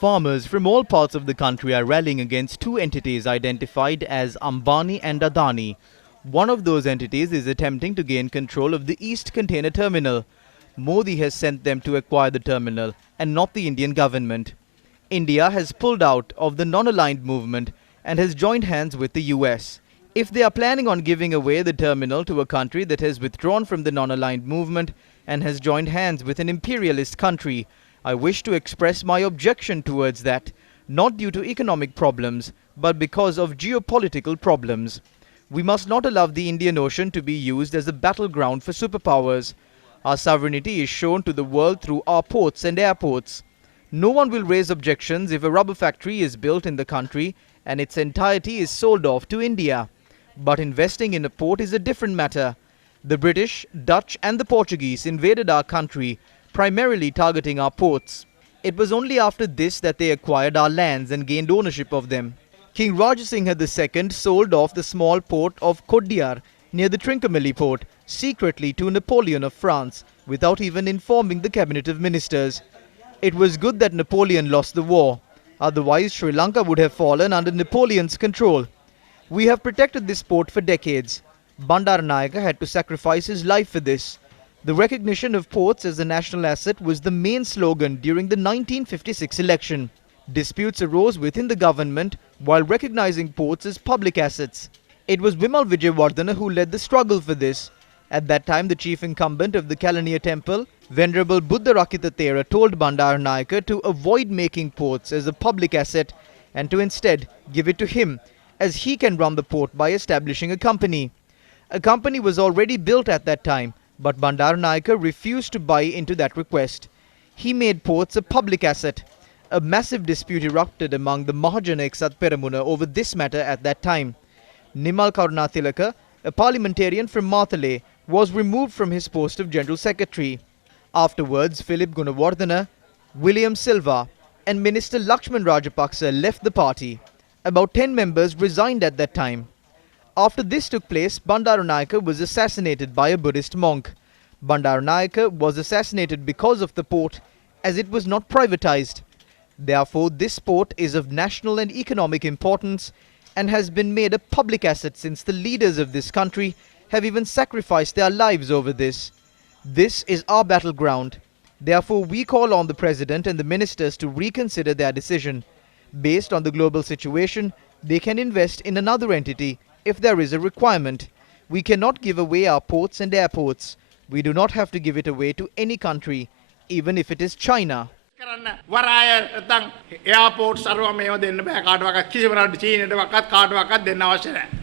Farmers from all parts of the country are rallying against two entities identified as Ambani and Adani. One of those entities is attempting to gain control of the East Container Terminal. Modi has sent them to acquire the terminal and not the Indian government. India has pulled out of the non-aligned movement and has joined hands with the US. If they are planning on giving away the terminal to a country that has withdrawn from the non-aligned movement and has joined hands with an imperialist country, I wish to express my objection towards that, not due to economic problems, but because of geopolitical problems. We must not allow the Indian Ocean to be used as a battleground for superpowers. Our sovereignty is shown to the world through our ports and airports. No one will raise objections if a rubber factory is built in the country and its entirety is sold off to India. But investing in a port is a different matter. The British, Dutch and the Portuguese invaded our country, primarily targeting our ports. It was only after this that they acquired our lands and gained ownership of them. King Rajasingha II sold off the small port of Kodiyar near the Trincomalee port secretly to Napoleon of France without even informing the cabinet of ministers. It was good that Napoleon lost the war. Otherwise, Sri Lanka would have fallen under Napoleon's control. We have protected this port for decades. Bandaranaike had to sacrifice his life for this. The recognition of ports as a national asset was the main slogan during the 1956 election. Disputes arose within the government while recognizing ports as public assets. It was Vimal Vijayawardena who led the struggle for this. At that time, the chief incumbent of the Kalaniya temple, Venerable Buddha Rakita Thera, told Bandaranaike to avoid making ports as a public asset and to instead give it to him, as he can run the port by establishing a company. A company was already built at that time, but Bandaranaike refused to buy into that request. He made ports a public asset. A massive dispute erupted among the Mahajana Eksat Peramuna over this matter at that time. Nimal Karunatilaka, a parliamentarian from Matale, was removed from his post of General Secretary. Afterwards, Philip Gunawardena, William Silva and Minister Lakshman Rajapaksa left the party. About 10 members resigned at that time. After this took place, Bandaranaike was assassinated by a Buddhist monk. Bandaranaike was assassinated because of the port, as it was not privatized. Therefore, this port is of national and economic importance and has been made a public asset since the leaders of this country have even sacrificed their lives over this. This is our battleground. Therefore, we call on the President and the ministers to reconsider their decision. Based on the global situation, they can invest in another entity if there is a requirement. We cannot give away our ports and airports. We do not have to give it away to any country, even if it is China. එයාපෝට්ස් අරවා මේව දෙන්න බෑ කාටවත් කිසිම රට චීනෙටවත් කාටවත් දෙන්න අවශ්‍ය නැහැ